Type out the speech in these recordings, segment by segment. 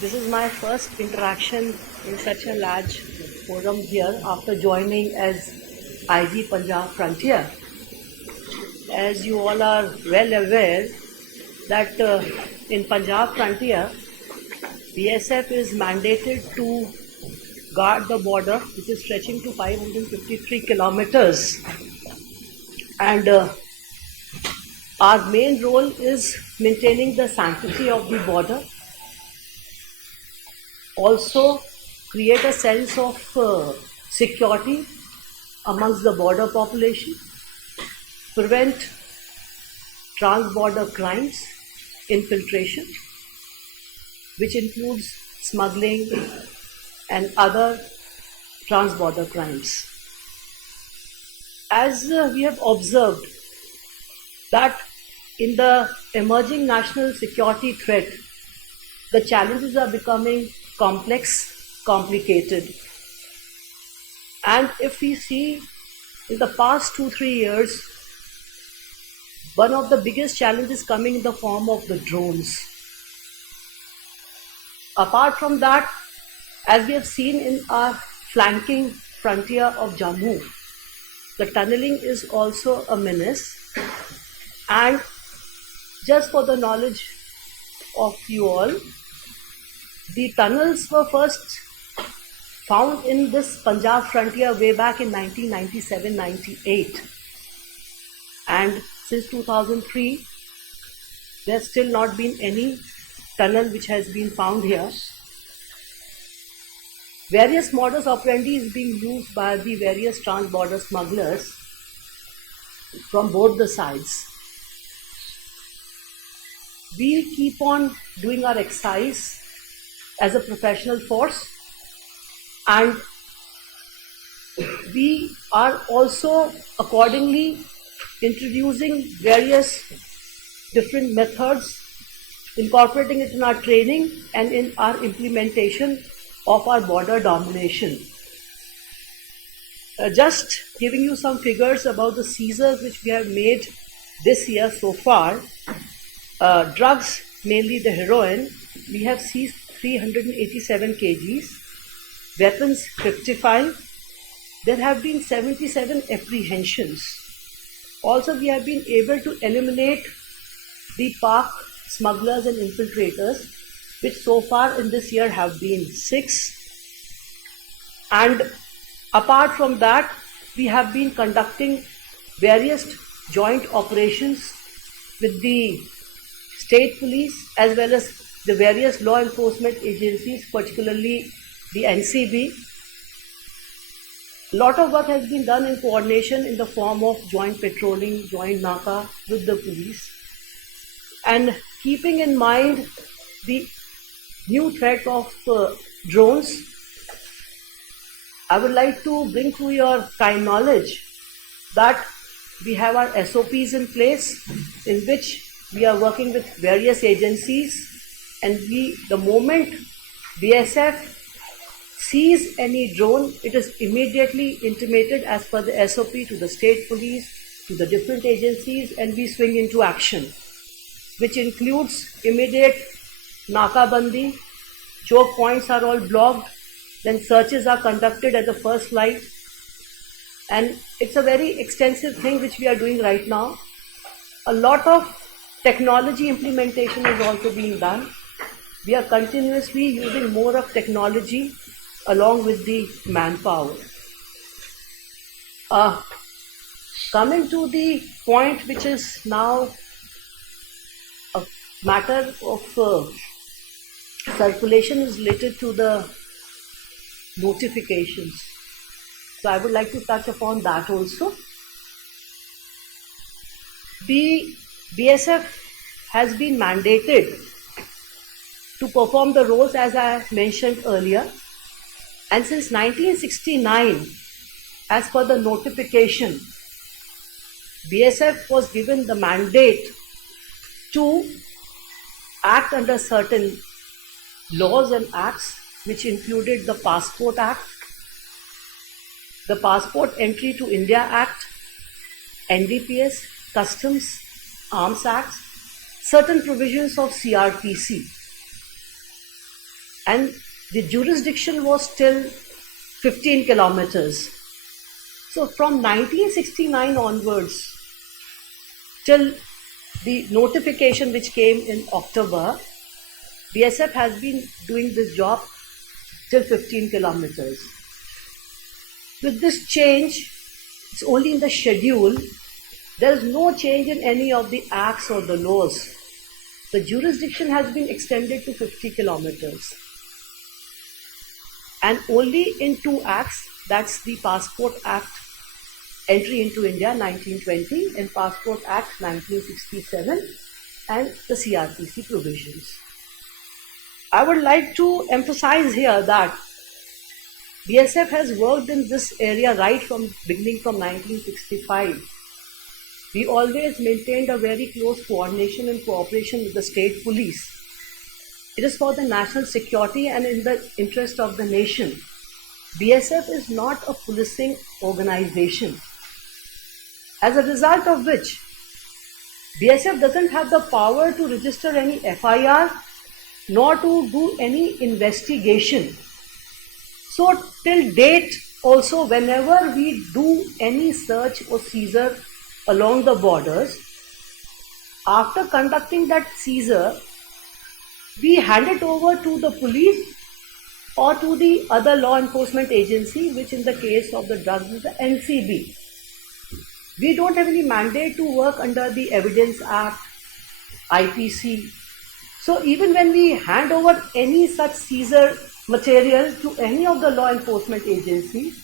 This is my first interaction in such a large forum here after joining as IG Punjab Frontier. As you all are well aware that in Punjab Frontier, BSF is mandated to guard the border, which is stretching to 553 kilometers. And our main role is maintaining the sanctity of the border, also create a sense of security amongst the border population, prevent trans-border crimes, infiltration, which includes smuggling and other trans-border crimes. As we have observed that in the emerging national security threat, the challenges are becoming complex, complicated. And if we see in the past 2-3 years, one of the biggest challenges coming in the form of the drones. Apart from that, as we have seen in our flanking frontier of Jammu, the tunneling is also a menace. And just for the knowledge of you all, the tunnels were first found in this Punjab frontier way back in 1997-98. And since 2003, there has still not been any tunnel which has been found here. Various modus operandi is being used by the various trans-border smugglers from both the sides. We keep on doing our exercise as a professional force, and we are also accordingly introducing various different methods, incorporating it in our training and in our implementation of our border domination. Just giving you some figures about the seizures which we have made this year so far. Drugs, mainly the heroin, we have seized 387 kgs, weapons 55, there have been 77 apprehensions. Also, we have been able to eliminate the park smugglers and infiltrators, which so far in this year have been 6. And apart from that, we have been conducting various joint operations with the state police as well as the various law enforcement agencies, particularly the NCB. A lot of work has been done in coordination in the form of joint patrolling, joint naka with the police. And keeping in mind the new threat of drones, I would like to bring to your kind knowledge that we have our SOPs in place in which we are working with various agencies, and the moment BSF sees any drone, it is immediately intimated as per the SOP to the state police, to the different agencies, and we swing into action, which includes immediate nakabandi, choke points are all blocked, then searches are conducted at the first light, and it's a very extensive thing which we are doing right now. A lot of technology implementation is also being done. We are continuously using more of technology along with the manpower. Coming to the point which is now a matter of circulation is related to the notifications. So I would like to touch upon that also. The BSF has been mandated to perform the roles as I mentioned earlier, and since 1969, as per the notification, BSF was given the mandate to act under certain laws and acts which included the Passport Act, the Passport Entry to India Act, NDPS, Customs, Arms Acts, certain provisions of CRPC. and the jurisdiction was still 15 kilometers. So from 1969 onwards till the notification which came in October, BSF has been doing this job till 15 kilometers. With this change, it's only in the schedule. There is no change in any of the acts or the laws. The jurisdiction has been extended to 50 kilometers. And only in two acts, that's the Passport Act Entry into India 1920 and Passport Act 1967 and the CRPC provisions. I would like to emphasize here that BSF has worked in this area right from beginning from 1965. We always maintained a very close coordination and cooperation with the state police. It is for the national security and in the interest of the nation. BSF is not a policing organization. As a result of which, BSF doesn't have the power to register any FIR nor to do any investigation. So till date also, whenever we do any search or seizure along the borders, after conducting that seizure, we hand it over to the police or to the other law enforcement agency, which in the case of the drugs is the NCB. We don't have any mandate to work under the Evidence Act, IPC. So even when we hand over any such seizure material to any of the law enforcement agencies,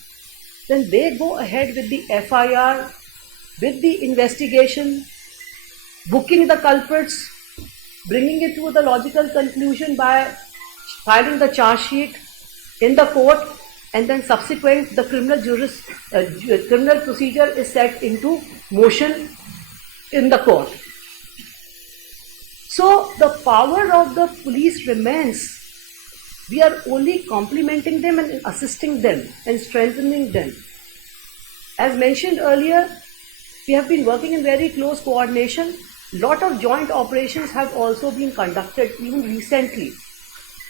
then they go ahead with the FIR, with the investigation, booking the culprits, bringing it to the logical conclusion by filing the charge sheet in the court, and then subsequent the criminal procedure is set into motion in the court. So the power of the police remains. We are only complementing them and assisting them and strengthening them. As mentioned earlier, we have been working in very close coordination. Lot of joint operations have also been conducted even recently,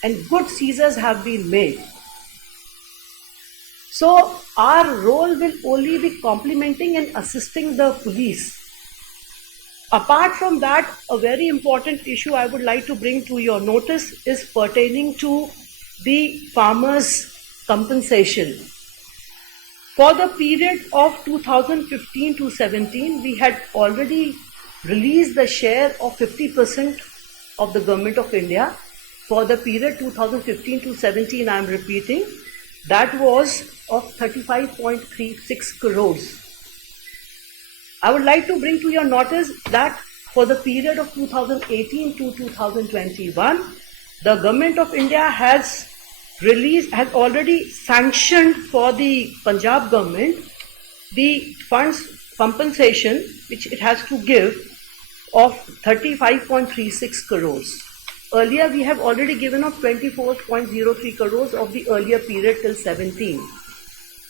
and good seizures have been made. So our role will only be complementing and assisting the police. Apart from that, a very important issue I would like to bring to your notice is pertaining to the farmers' compensation. For the period of 2015 to 17, we had already released the share of 50% of the Government of India. For the period 2015 to 17, I am repeating, that was of 35.36 crores. I would like to bring to your notice that for the period of 2018 to 2021, the Government of India has already sanctioned for the Punjab government the funds compensation which it has to give of 35.36 crores. Earlier we have already given of 24.03 crores of the earlier period till 17.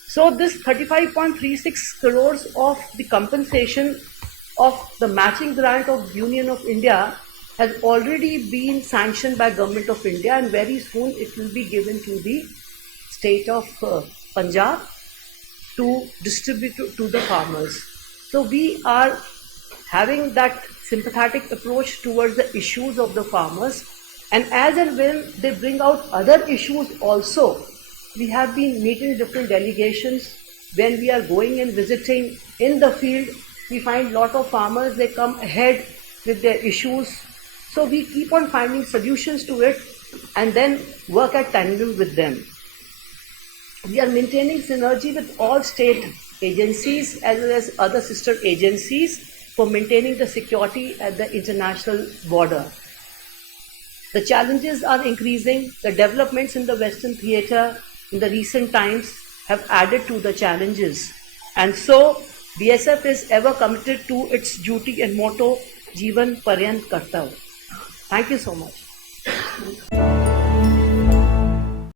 So this 35.36 crores of the compensation of the matching grant of Union of India has already been sanctioned by Government of India, and very soon it will be given to the state of Punjab to distribute to the farmers. So we are having that sympathetic approach towards the issues of the farmers, and as and when they bring out other issues also, we have been meeting different delegations. When we are going and visiting in the field, we find lot of farmers, they come ahead with their issues. So we keep on finding solutions to it and then work at tandem with them. We are maintaining synergy with all state agencies as well as other sister agencies for maintaining the security at the international border. The challenges are increasing. The developments in the Western theatre in the recent times have added to the challenges. And so BSF is ever committed to its duty and motto, Jeevan Paryant Kartav. Thank you so much.